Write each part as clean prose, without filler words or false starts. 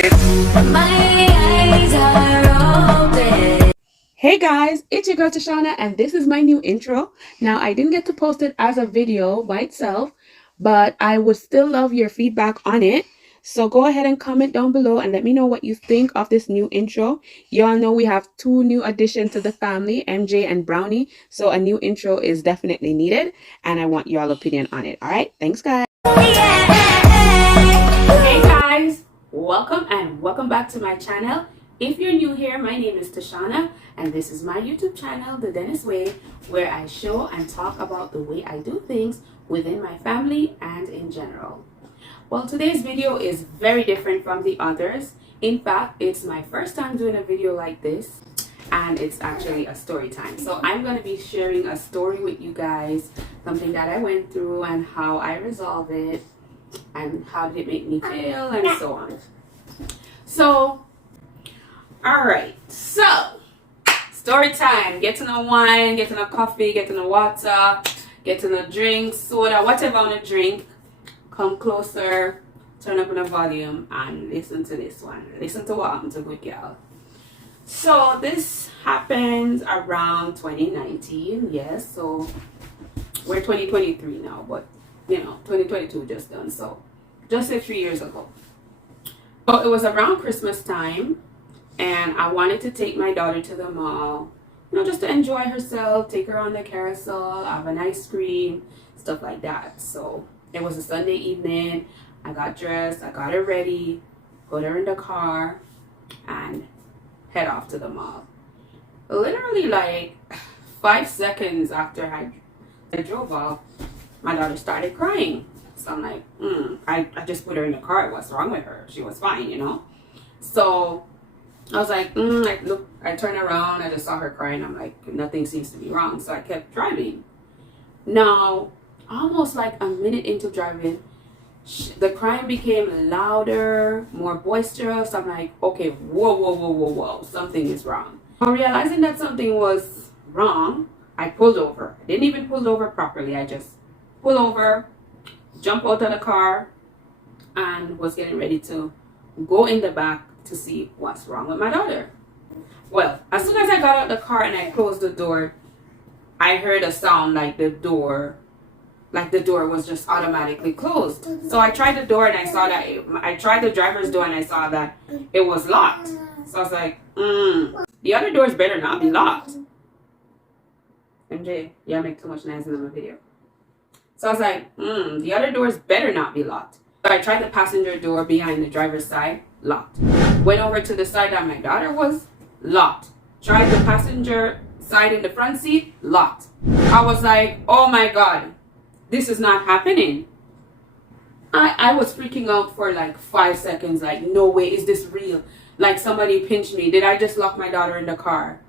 My eyes are open. Hey guys, it's your girl Tashana and this is my new intro. Now I didn't get to post it as a video by itself, but I would still love your feedback on it. So go ahead and comment down below and let me know what you think of this new intro. Y'all know we have two new additions to the family, MJ and Brownie. So a new intro is definitely needed and I want y'all opinion on it. All right, thanks guys. Hey guys, welcome back to my channel. If you're new here, my name is Tashana and this is my YouTube channel, The Dennis Way, where I show and talk about the way I do things within my family and in general. Well, today's video is very different from the others. In fact, it's my first time doing a video like this and it's actually a story time. So I'm going to be sharing a story with you guys, something that I went through and how I resolved it and how did it make me feel and so on. So alright, so story time. Getting a wine, getting a coffee, getting a water, getting a drink, soda, whatever I want to drink. Come closer, turn up on the volume and listen to this one. Listen to what happened to good girl. So this happened around 2019, yes, so we're 2023 now, but you know, 2022 just done, so just say 3 years ago. But it was around Christmas time and I wanted to take my daughter to the mall, you know, just to enjoy herself, take her on the carousel, have an ice cream, stuff like that. So it was a Sunday evening. I got dressed, I got her ready, put her in the car and head off to the mall. Literally like 5 seconds after I drove off, my daughter started crying. So I'm like, I just put her in the car. What's wrong with her? She was fine, you know? So I was like, I turned around. I just saw her crying. I'm like, nothing seems to be wrong. So I kept driving. Now, almost like a minute into driving, the crying became louder, more boisterous. I'm like, okay, whoa. Something is wrong. On realizing that something was wrong, I pulled over. I didn't even pull over properly. I just pulled over, jump out of the car and was getting ready to go in the back to see what's wrong with my daughter. Well, as soon as I got out the car and I closed the door, I heard a sound like the door was just automatically closed. So I tried the door and I saw that I tried the driver's door and I saw that it was locked. So I was like, the other doors better not be locked. MJ, yeah, make too much noise in my video. So I was like, the other doors better not be locked. So I tried the passenger door behind the driver's side, locked. Went over to the side that my daughter was, locked. Tried the passenger side in the front seat, locked. I was like, oh my God, this is not happening. I was freaking out for like 5 seconds, like, no way, is this real? Like somebody pinched me. Did I just lock my daughter in the car?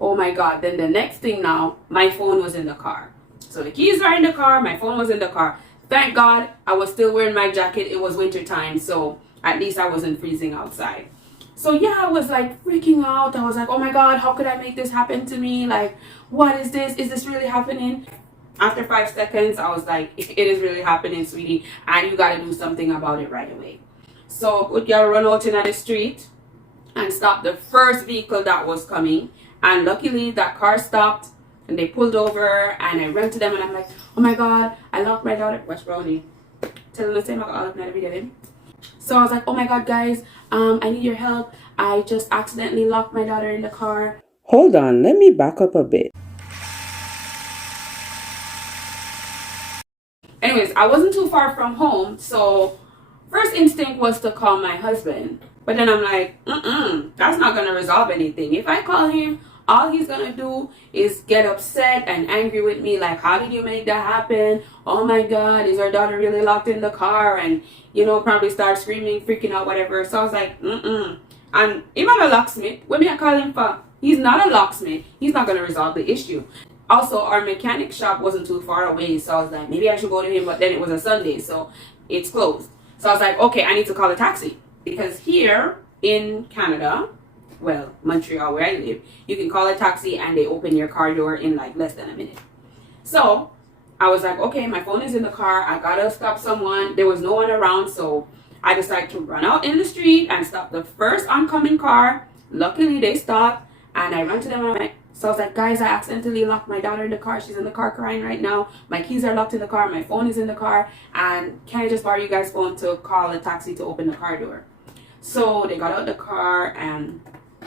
Oh my God. Then the next thing now, my phone was in the car. So the keys were in the car, my phone was in the car. Thank God I was still wearing my jacket. It was winter time, so at least I wasn't freezing outside. So yeah, I was like freaking out. I was like, oh my God, how could I make this happen to me? Like, what is this? Is this really happening? After 5 seconds, I was like, it is really happening, sweetie, and you gotta do something about it right away. So good girl run out into the street and stopped the first vehicle that was coming. And luckily that car stopped. And they pulled over and I ran to them and I'm like, oh my God, I locked my daughter. Watch Brownie. Tell them the same about all of my video. So I was like, oh my God, guys, I need your help. I just accidentally locked my daughter in the car. Hold on, let me back up a bit. Anyways, I wasn't too far from home. So first instinct was to call my husband. But then I'm like, that's not going to resolve anything. If I call him, all he's gonna do is get upset and angry with me, like, how did you make that happen? Oh my God, is our daughter really locked in the car? And, you know, probably start screaming, freaking out, whatever. So I was like, And him not a locksmith. When me I call him for, he's not a locksmith. He's not gonna resolve the issue. Also, our mechanic shop wasn't too far away, so I was like, maybe I should go to him, but then it was a Sunday, so it's closed. So I was like, okay, I need to call a taxi. Because here in Canada, well, Montreal where I live, you can call a taxi and they open your car door in like less than a minute. So I was like, okay, my phone is in the car. I gotta stop someone. There was no one around, so I decided to run out in the street and stop the first oncoming car. Luckily, they stopped, and I ran to them. So I was like, guys, I accidentally locked my daughter in the car. She's in the car crying right now. My keys are locked in the car. My phone is in the car. And can I just borrow you guys' phone to call a taxi to open the car door? So they got out the car and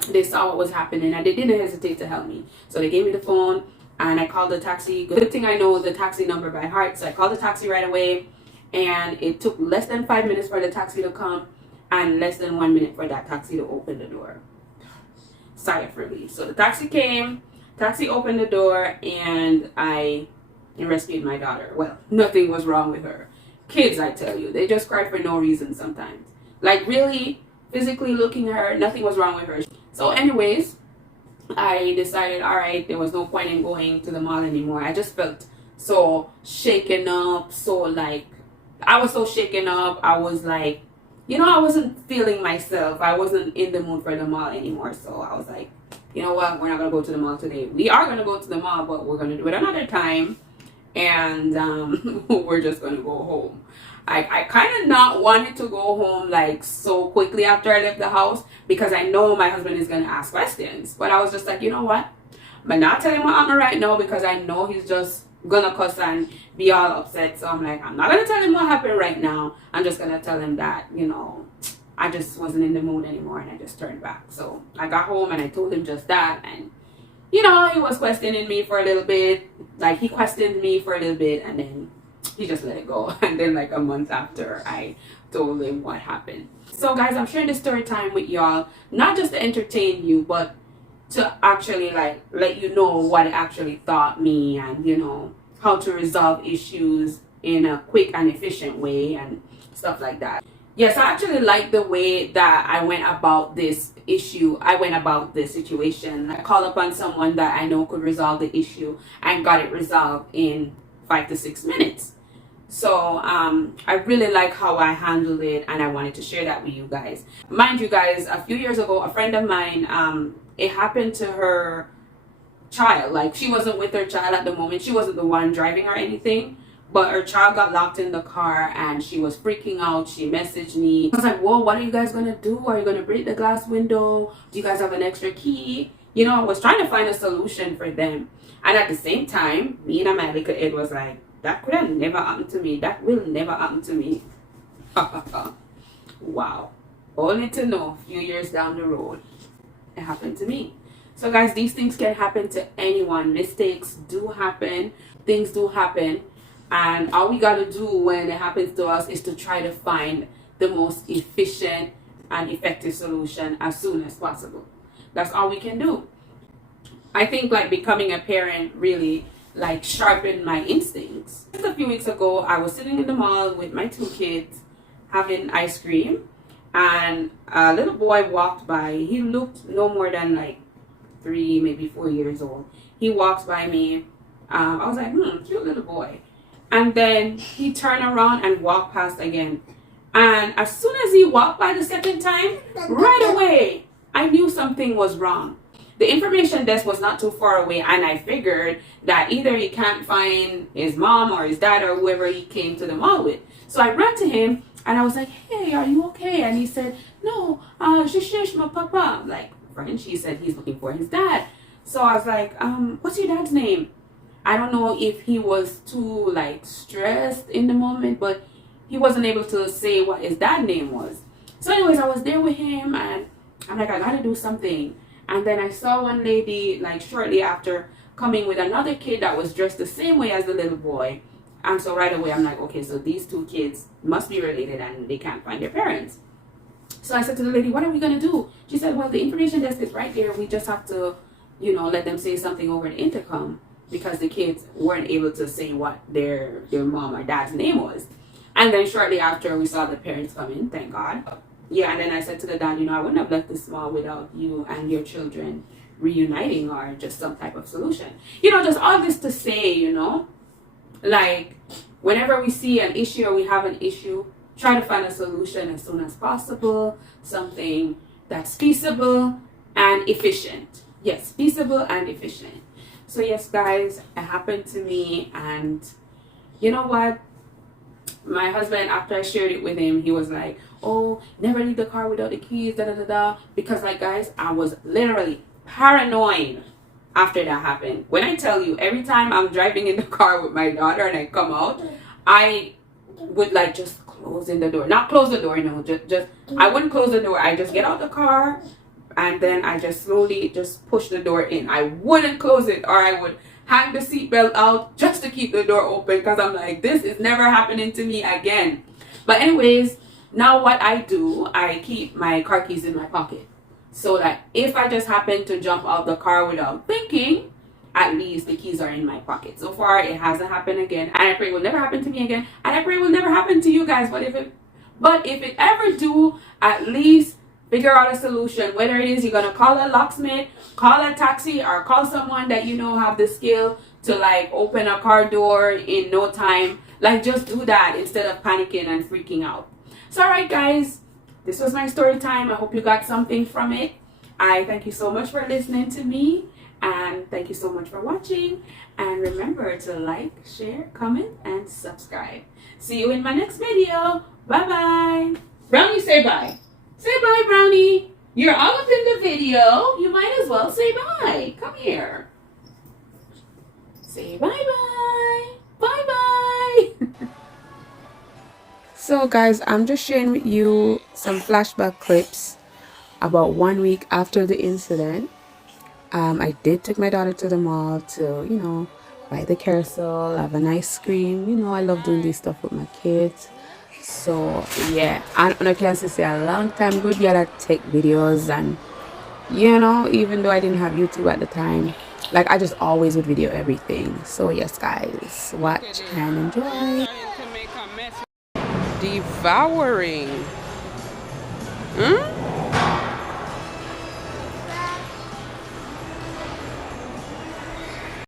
they saw what was happening, and they didn't hesitate to help me. So they gave me the phone, and I called the taxi. Good thing I know the taxi number by heart. So I called the taxi right away, and it took less than 5 minutes for the taxi to come and less than 1 minute for that taxi to open the door. Sigh of relief. So the taxi came, taxi opened the door, and I rescued my daughter. Well, nothing was wrong with her. Kids, I tell you, they just cry for no reason sometimes. Like, really, physically looking at her, nothing was wrong with her. So anyways, I decided, all right, there was no point in going to the mall anymore. I just felt so shaken up, so like, I was so shaken up. I was like, you know, I wasn't feeling myself. I wasn't in the mood for the mall anymore. So I was like, you know what, we're not going to go to the mall today. We are going to go to the mall, but we're going to do it another time. And we're just going to go home. I kind of not wanted to go home like so quickly after I left the house, because I know my husband is going to ask questions. But I was just like, you know what? I'm not telling what happened right now, because I know he's just going to cuss and be all upset. So I'm like, I'm not going to tell him what happened right now. I'm just going to tell him that, you know, I just wasn't in the mood anymore, and I just turned back. So I got home and I told him just that. And, you know, he was questioning me for a little bit. Like, he questioned me for a little bit, and then he just let it go. And then like a month after, I told him what happened. So guys, I'm sharing this story time with y'all, not just to entertain you, but to actually like let you know what it actually taught me, and you know, how to resolve issues in a quick and efficient way and stuff like that. Yes, I actually like the way that I went about this issue. I went about this situation. I called upon someone that I know could resolve the issue, and got it resolved in 5 to 6 minutes. So I really like how I handled it, and I wanted to share that with you guys. Mind you guys, a few years ago, a friend of mine, it happened to her child. Like, she wasn't with her child at the moment. She wasn't the one driving or anything, but her child got locked in the car and she was freaking out. She messaged me. I was like, whoa, what are you guys gonna do? Are you gonna break the glass window? Do you guys have an extra key? You know, I was trying to find a solution for them. And at the same time, me and my little Ed was like, that could have never happened to me. That will never happen to me. Wow. Only to know a few years down the road, it happened to me. So guys, these things can happen to anyone. Mistakes do happen. Things do happen. And all we got to do when it happens to us is to try to find the most efficient and effective solution as soon as possible. That's all we can do. I think like becoming a parent really like sharpened my instincts. Just a few weeks ago, I was sitting in the mall with my 2 kids having ice cream, and a little boy walked by. He looked no more than like 3, maybe 4 years old. He walks by me. I was like, cute little boy. And then he turned around and walked past again. And as soon as he walked by the second time, right away, I knew something was wrong. The information desk was not too far away, and I figured that either he can't find his mom or his dad or whoever he came to the mall with. So I ran to him and I was like, hey, are you okay? And he said, no, je my papa. Like, French, he said he's looking for his dad. So I was like, what's your dad's name? I don't know if he was too like stressed in the moment, but he wasn't able to say what his dad's name was. So anyways, I was there with him, and I'm like, I gotta do something. And then I saw one lady like shortly after coming with another kid that was dressed the same way as the little boy. And so right away I'm like, okay, so these 2 kids must be related and they can't find their parents. So I said to the lady, what are we gonna do? She said, well, the information desk is right there. We just have to, you know, let them say something over the intercom, because the kids weren't able to say what their mom or dad's name was. And then shortly after, we saw the parents come in, thank God. Yeah, and then I said to the dad, you know, I wouldn't have left this mall without you and your children reuniting or just some type of solution. You know, just all this to say, you know, like whenever we see an issue or we have an issue, try to find a solution as soon as possible, something that's feasible and efficient. Yes, feasible and efficient. So yes, guys, it happened to me, and you know what? My husband, after I shared it with him, he was like, oh, never leave the car without the keys, da da da da. Because like guys, I was literally paranoid after that happened. When I tell you, every time I'm driving in the car with my daughter and I come out, I would like just closing the door. Not close the door, no, just I wouldn't close the door. I just get out the car and then I just slowly just push the door in. I wouldn't close it, or I would hang the seatbelt out just to keep the door open, because I'm like, this is never happening to me again. But anyways, now what I do, I keep my car keys in my pocket, so that if I just happen to jump out the car without thinking, at least the keys are in my pocket. So far it hasn't happened again, and I pray it will never happen to me again, and I pray it will never happen to you guys. But if it ever do, at least figure out a solution. Whether it is you're gonna call a locksmith, call a taxi, or call someone that you know have the skill to like open a car door in no time. Like, just do that instead of panicking and freaking out. So alright guys, this was my story time. I hope you got something from it. I thank you so much for listening to me, and thank you so much for watching. And remember to like, share, comment, and subscribe. See you in my next video. Bye bye. Brownie, say bye. Say bye, Brownie. You're all up in the video. You might as well say bye. Come here. Say bye-bye. Bye-bye. So guys, I'm just sharing with you some flashback clips about 1 week after the incident. I did take my daughter to the mall to, buy the carousel, have an ice cream. I love doing this stuff with my kids. So yeah, and I can say a long time good yeah that take videos, and even though I didn't have YouTube at the time, like I just always would video everything. So yes guys, watch and enjoy. Devouring. Hmm?